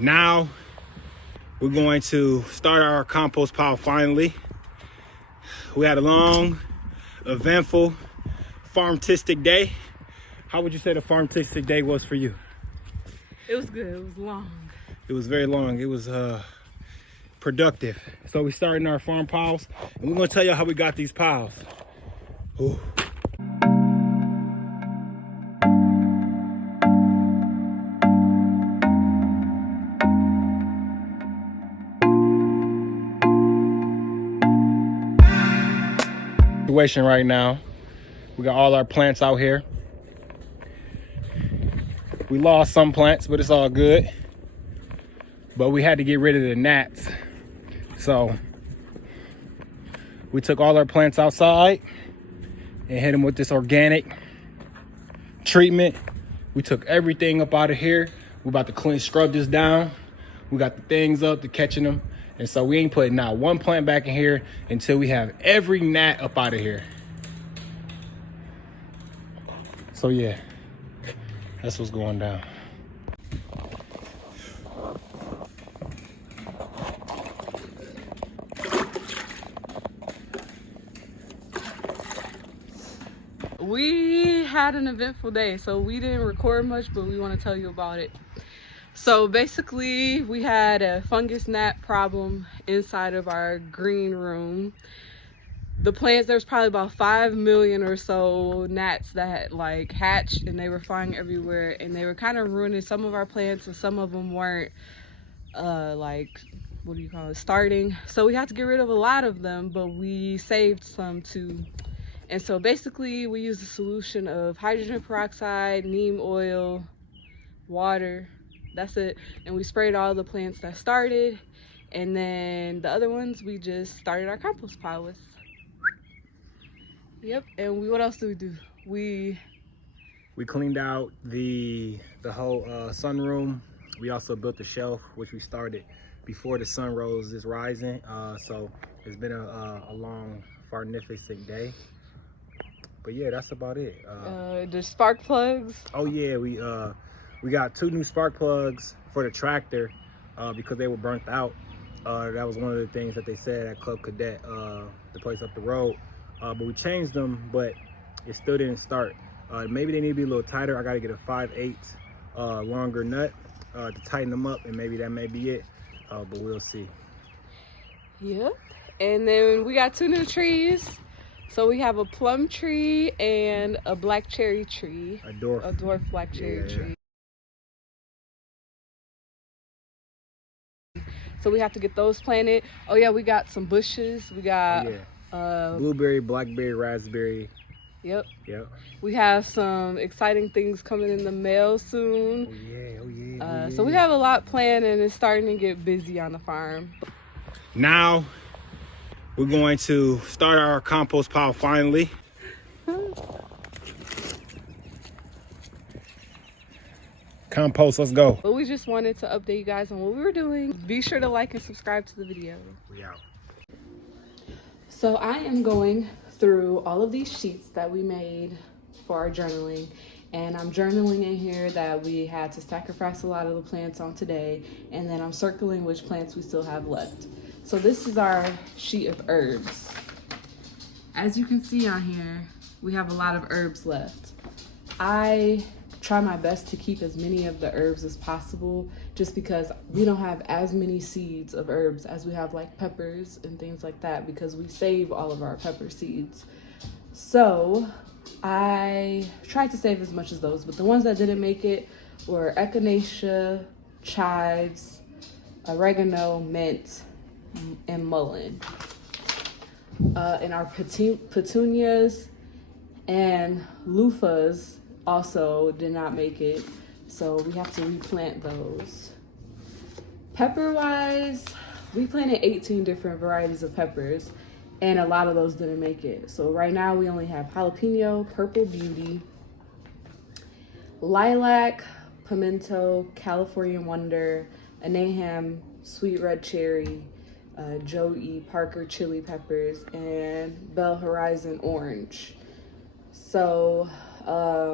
Now we're going to start our compost pile finally. We had a long, eventful, farmtistic day. How would you say the farmtistic day was for you? It was good. It was long. It was very long. It was productive. So we started our farm piles, and we're gonna tell you how we got these piles. Ooh. Situation right now. We got all our plants out here. We lost some plants, but it's all good. But we had to get rid of the gnats. So we took all our plants outside and hit them with this organic treatment. We took everything up out of here. We're about to scrub this down. We got the things up to catching them. And so we ain't putting not one plant back in here until we have every gnat up out of here. So yeah, that's what's going down. We had an eventful day, so we didn't record much, but we want to tell you about it. So basically, we had a fungus gnat problem inside of our green room. The plants, there was probably about 5 million or so gnats that had like hatched, and they were flying everywhere, and they were kind of ruining some of our plants, and some of them weren't starting. So we had to get rid of a lot of them, but we saved some too. And so basically we used a solution of hydrogen peroxide, neem oil, water. That's it. And we sprayed all the plants that started, and then the other ones we just started our compost pile with. Yep. And what else did we do? We cleaned out the whole sunroom. We also built the shelf, which we started before the sun is rising. So it's been a long, farnificent day. But yeah, that's about it. The spark plugs. Oh yeah, we got 2 new spark plugs for the tractor because they were burnt out. That was one of the things that they said at Club Cadet, the place up the road. But we changed them, but it still didn't start. Maybe they need to be a little tighter. I gotta get a 5/8 longer nut to tighten them up, and maybe that may be it. But we'll see. Yep. And then we got 2 new trees. So we have a plum tree and a black cherry tree. A dwarf black cherry tree. So we have to get those planted. Oh yeah, we got some bushes. We got blueberry, blackberry, raspberry. Yep. Yep. We have some exciting things coming in the mail soon. Oh yeah. So we have a lot planned, and it's starting to get busy on the farm. Now we're going to start our compost pile finally. Compost, let's go. But we just wanted to update you guys on what we were doing. Be sure to like and subscribe to the video. We out. So I am going through all of these sheets that we made for our journaling, and I'm journaling in here that we had to sacrifice a lot of the plants on today, and then I'm circling which plants we still have left. So this is our sheet of herbs. As you can see on here, we have a lot of herbs left. I try my best to keep as many of the herbs as possible, just because we don't have as many seeds of herbs as we have like peppers and things like that, because we save all of our pepper seeds. So I tried to save as much as those, but the ones that didn't make it were echinacea, chives, oregano, mint, and mullein. And our petunias and loofahs also did not make it, so we have to replant those. Pepper wise, we planted 18 different varieties of peppers, and a lot of those didn't make it. So right now we only have jalapeno, purple beauty, lilac, pimento, California wonder, anaham, sweet red cherry, Joey Parker chili peppers, and Bell Horizon orange. So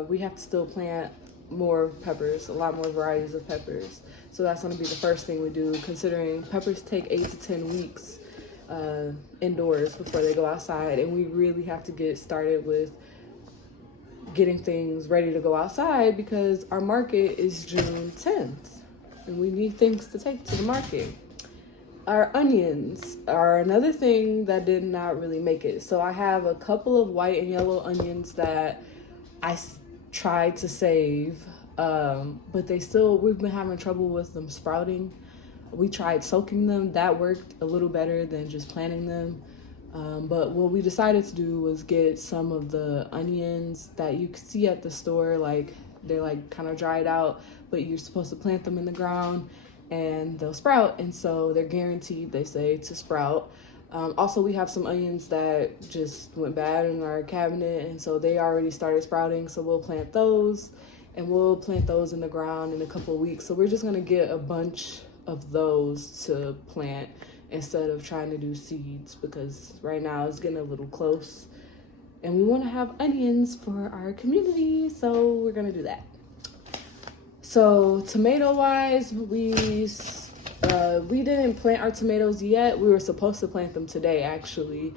we have to still plant more peppers, a lot more varieties of peppers. So that's going to be the first thing we do, considering peppers take 8 to 10 weeks indoors before they go outside. And we really have to get started with getting things ready to go outside because our market is June 10th and we need things to take to the market. Our onions are another thing that did not really make it. So I have a couple of white and yellow onions that I tried to save, but we've been having trouble with them sprouting. We tried soaking them. That worked a little better than just planting them. But what we decided to do was get some of the onions that you can see at the store, like they're like kind of dried out, but you're supposed to plant them in the ground and they'll sprout. And so they're guaranteed, they say, to sprout. Also, we have some onions that just went bad in our cabinet, and so they already started sprouting. So we'll plant those, and we'll plant those in the ground in a couple of weeks. So we're just gonna get a bunch of those to plant instead of trying to do seeds, because right now it's getting a little close and we want to have onions for our community, so we're gonna do that. So tomato wise, we didn't plant our tomatoes yet. We were supposed to plant them today actually,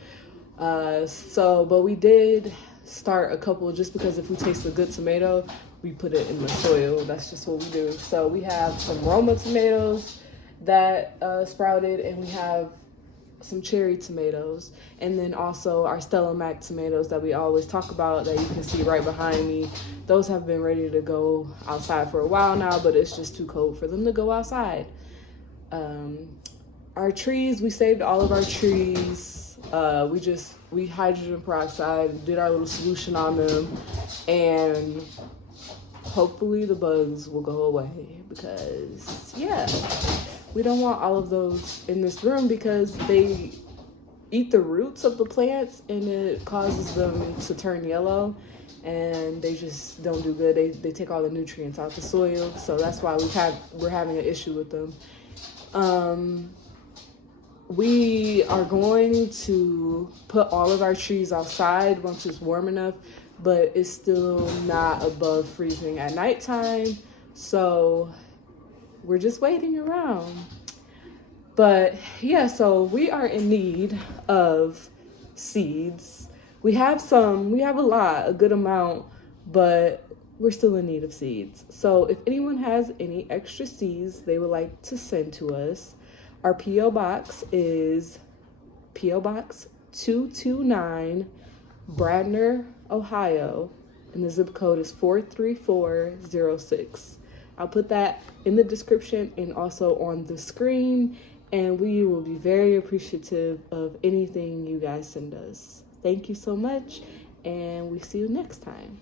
but we did start a couple, just because if we taste a good tomato we put it in the soil. That's just what we do. So we have some Roma tomatoes that sprouted, and we have some cherry tomatoes, and then also our Stella Mac tomatoes that we always talk about that you can see right behind me. Those have been ready to go outside for a while now, but it's just too cold for them to go outside. Our trees, we saved all of our trees. We hydrogen peroxide, did our little solution on them, and hopefully the bugs will go away, because we don't want all of those in this room because they eat the roots of the plants and it causes them to turn yellow, and they just don't do good. They take all the nutrients out the soil, so that's why we're having an issue with them. We are going to put all of our trees outside once it's warm enough, but it's still not above freezing at nighttime, so we're just waiting around. But yeah, so we are in need of seeds. We have a good amount, but we're still in need of seeds. So if anyone has any extra seeds they would like to send to us, our P.O. Box is P.O. Box 229, Bradner, Ohio, and the zip code is 43406. I'll put that in the description and also on the screen, and we will be very appreciative of anything you guys send us. Thank you so much, and we see you next time.